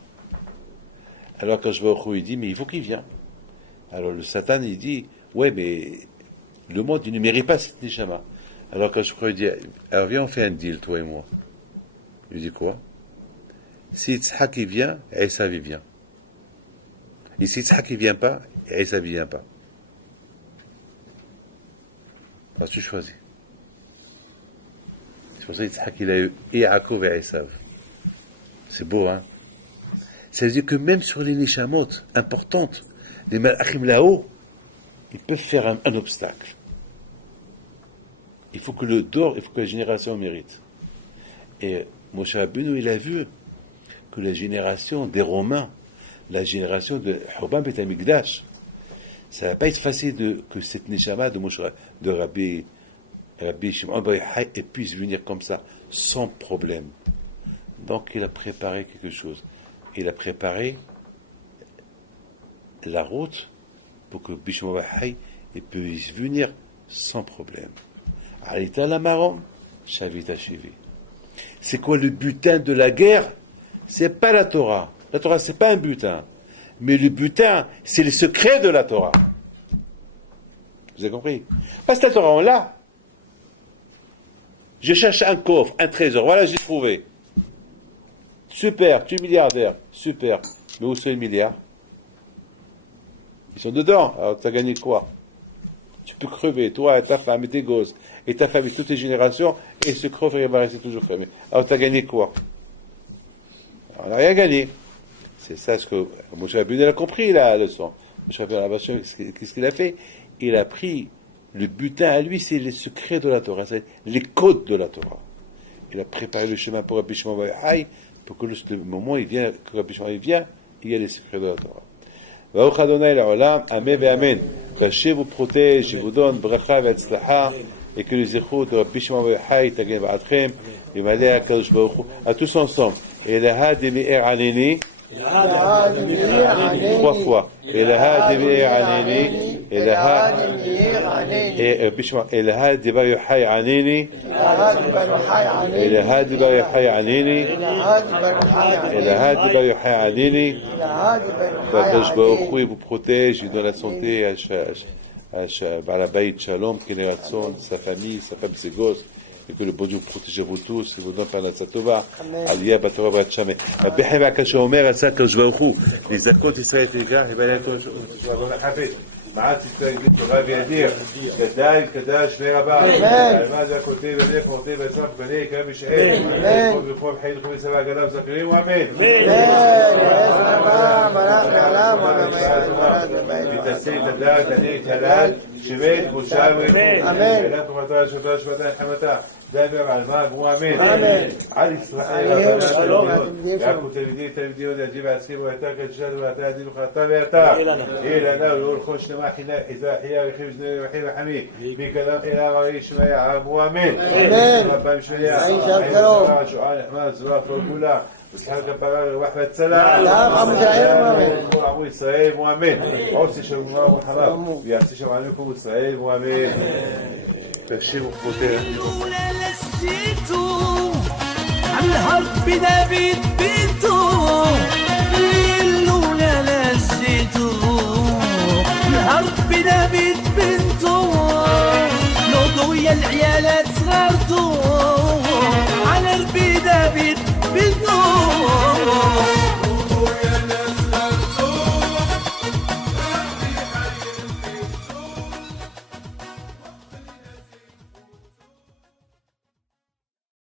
Alors Kadosh Baruch Hu, il dit, mais il faut qu'il vienne. Alors le Satan, il dit, ouais, mais le monde, il ne mérite pas cette neshama. Alors Kadosh Baruch Hu, il dit, alors viens, on fait un deal, toi et moi. Il lui dit quoi? Si Yitzhak il vient, Esav il vient. Et si Yitzhak il vient pas, Esav il vient pas. Alors tu choisis. C'est pour ça que Yitzhak il a eu et Yaakov et Esav. C'est beau, hein? Ça veut dire que même sur les neshamot importantes, les malachim là-haut, ils peuvent faire un obstacle. Il faut que la génération mérite. Et Moshe Rabbeinu, il a vu que la génération des Romains, la génération de Churban Beit HaMikdash, Ça va pas être facile que cette Neshama de Rabbi Shimon Bar Yochai puisse venir comme ça, sans problème. Donc il a préparé quelque chose. Il a préparé la route pour que Rabbi Shimon Bar Yochai puisse venir sans problème. Alita la marom, Shavita Shivi. C'est quoi le butin de la guerre? C'est pas la Torah. La Torah, c'est pas un butin. Mais le butin, c'est le secret de la Torah. Vous avez compris? Parce que la Torah, on l'a. Je cherche un coffre, un trésor. Voilà, j'ai trouvé. Super, tu es milliardaire. Super. Mais où sont les milliards? Ils sont dedans. Alors, tu as gagné quoi? Tu peux crever, toi, et ta femme, et tes gosses, et ta famille, toutes tes générations, et ce coffre, il va rester toujours fermé. Alors, tu as gagné quoi? On n'a rien gagné. C'est ça ce que Moshe Rabbeinu a compris la leçon. Moshe Rabbeinu, qu'est-ce qu'il a fait? Il a pris le butin à lui, c'est les secrets de la Torah, c'est les codes de la Torah. Il a préparé le chemin pour Rabbi Shimon Bar Yochai, pour que le moment où que Rabbi Shimon vient, il y a les secrets de la Torah. Baruch Adonai l'olam, amen et amen. Que Hashem vous protège, vous donne bracha et tzlacha, et que le zéchut de Rabbi Shimon Bar Yochai t'agagne ba'atchem, et malé à Kadosh Baruch Hu, à tous ensemble. Et la ha de me'er aneni, 3 fois. Et la ha de me'er aneni, et la ha et la ha de Bar Yochai aneni, et la ha de Bar Yochai aneni, et la ha de Bar Yochai aneni. Kadosh Baruch Hu vous protège, il donne la santé à Balabaït Shalom, Keneratson, sa famille, sa femme, ses gosses. Et que le bon Dieu vous protège vous tous, et vous donne par la Tzatova, Aliyah Batorah Bratchamé. Rabbi Chaim Akasha Omer, Atsa Kadosh Baruch Hu, les Zakot Israël Tegar, et bien, je vais avoir la Hafez. מעט תתקרב תורה וידיר, גדל, קדש, שמי רבה, אלמד והכותב, בני פורטי וסף, בני יקרא משעל, בני ופרום חיים וחום וצבא הגנה וזכירים, ואמן. ותעשה את הדעת, אני את הלד, שמת, בושה וריחום. אמן. אלת תורתה, שבתה, שבתה, נחמתה. דבר על מה עברו אמן. על ישראל, יעקב תלמידי, תלמידי עוד ידי ועצמי ויתר כדשת ואתה ידי וחלטה ויתר. אילנה ולכל שנמה חינה, חיזה חייה וחיב זנני וחיב וחמי. מכדם חינה מרי שמיה, עברו אמן. אמן. רבם שמיה, עין שרה, שועה נחמד, זרוע פרקולה. וסחר כפרה ורוח והצלה. עמו ישראל מואמן. עושה שם גמר ומחמר. ויעשה שם עליכם ישראל מואמן. תקשיב ופותר. الهرب نبيت بيتو اللولا لزيتو الهرب نبيت بنتو نوضو يا العيالات صغرتو